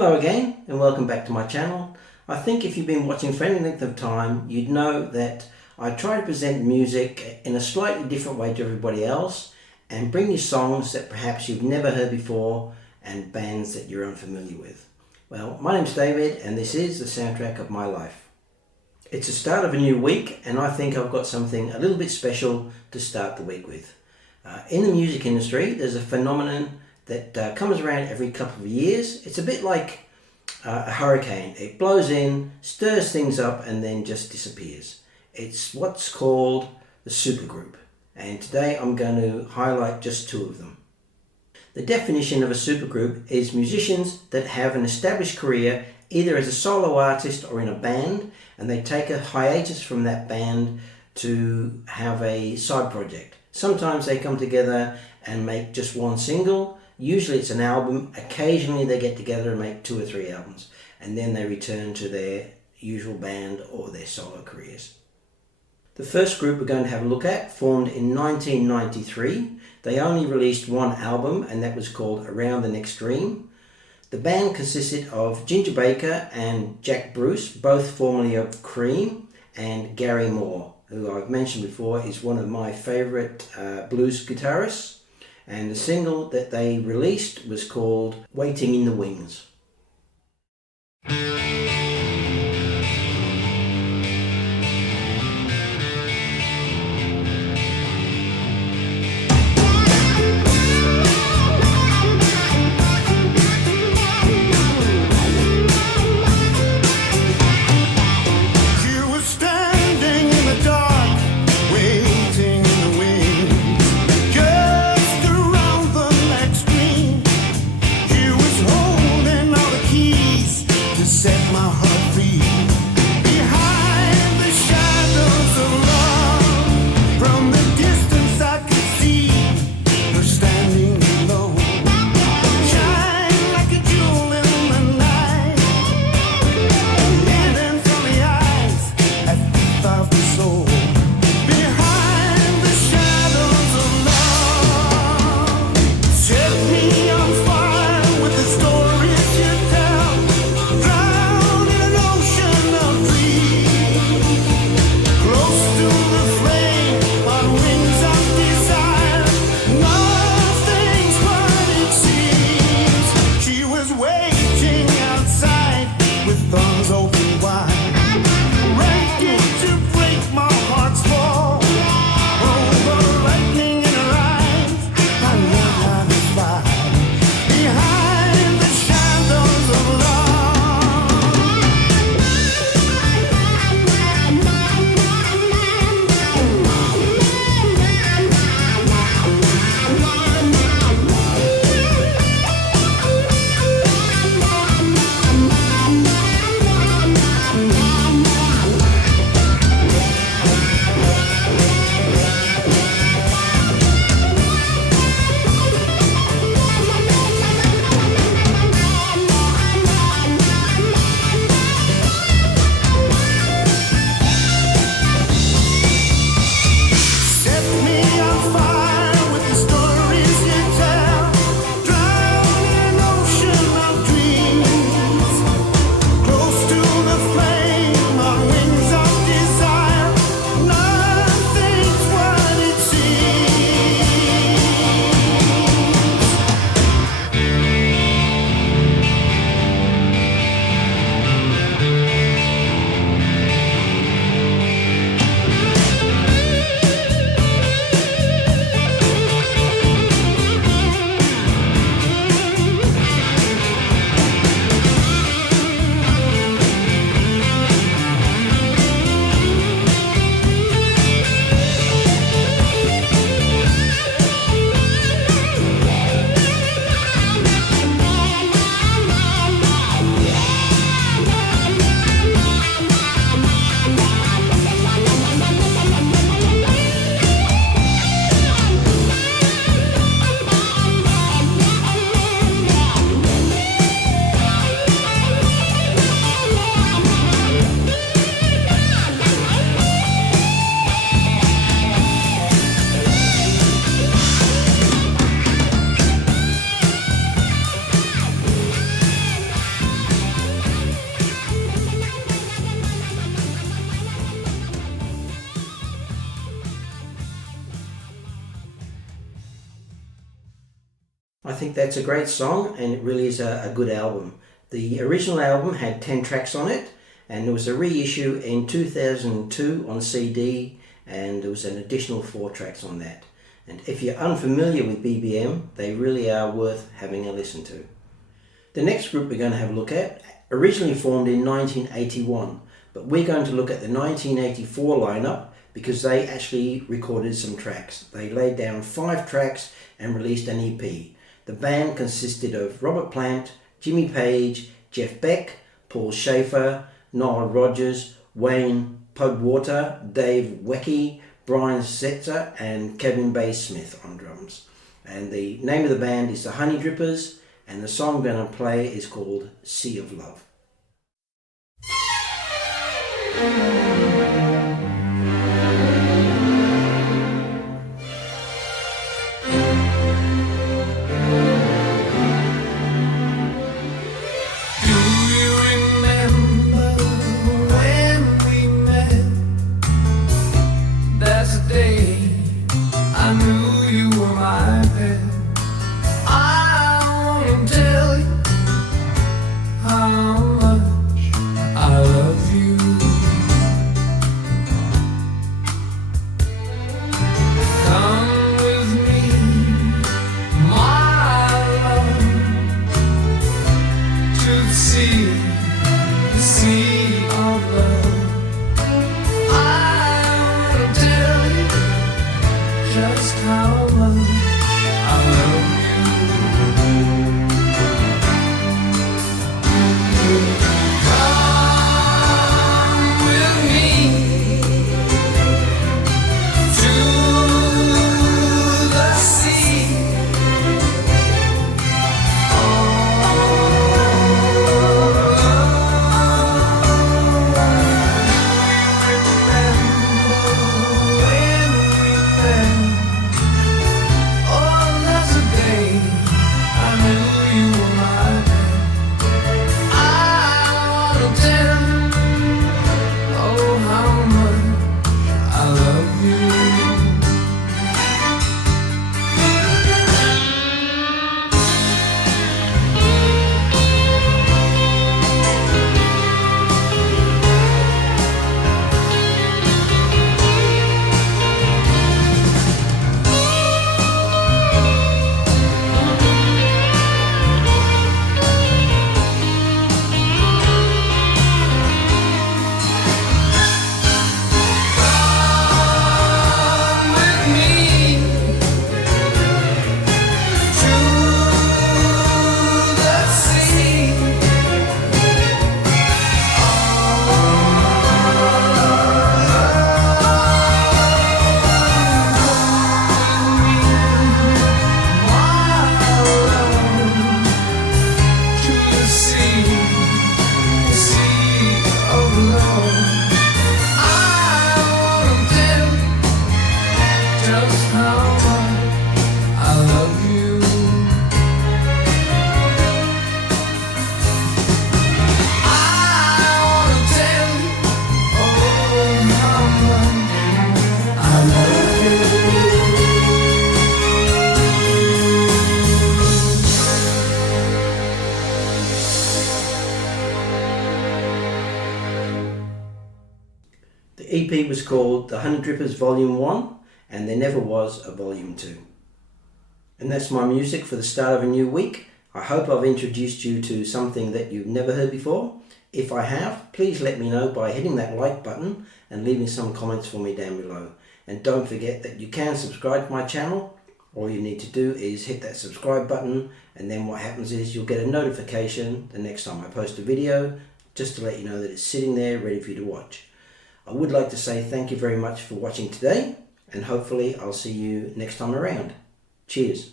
Hello again and welcome back to my channel. I think if you've been watching for any length of time, you'd know that I try to present music in a slightly different way to everybody else and bring you songs that perhaps you've never heard before and bands that you're unfamiliar with. Well, my name's David and this is the soundtrack of my life. It's the start of a new week and I think I've got something a little bit special to start the week with. In the music industry, there's a phenomenon that comes around every couple of years. It's a bit like a hurricane. It blows in, stirs things up, and then just disappears. It's what's called the supergroup. And today I'm going to highlight just two of them. The definition of a supergroup is musicians that have an established career either as a solo artist or in a band, and they take a hiatus from that band to have a side project. Sometimes they come together and make just one single. Usually it's an album. Occasionally they get together and make 2 or 3 albums, and then they return to their usual band or their solo careers. The first group we're going to have a look at formed in 1993. They only released one album, and that was called Around the Next Dream. The band consisted of Ginger Baker and Jack Bruce, both formerly of Cream, and Gary Moore, who I've mentioned before is one of my favourite blues guitarists. And the single that they released was called Waiting in the Wings. Set my I think that's a great song, and it really is a good album. The original album had 10 tracks on it, and there was a reissue in 2002 on CD, and there was an additional 4 tracks on that. And if you're unfamiliar with BBM, they really are worth having a listen to. The next group we're going to have a look at originally formed in 1981, but we're going to look at the 1984 lineup because they actually recorded some tracks. They laid down 5 tracks and released an EP. The band consisted of Robert Plant, Jimmy Page, Jeff Beck, Paul Schaefer, Noel Rodgers, Wayne Pugwater, Dave Wecky, Brian Setzer and Kevin Bay Smith on drums. And the name of the band is the Honey Drippers, and the song I'm going to play is called Sea of Love. The EP was called The Honey Drippers Volume 1, and there never was a Volume 2. And that's my music for the start of a new week. I hope I've introduced you to something that you've never heard before. If I have, please let me know by hitting that like button and leaving some comments for me down below. And don't forget that you can subscribe to my channel. All you need to do is hit that subscribe button, and then what happens is you'll get a notification the next time I post a video, just to let you know that it's sitting there ready for you to watch. I would like to say thank you very much for watching today, and hopefully I'll see you next time around. Cheers.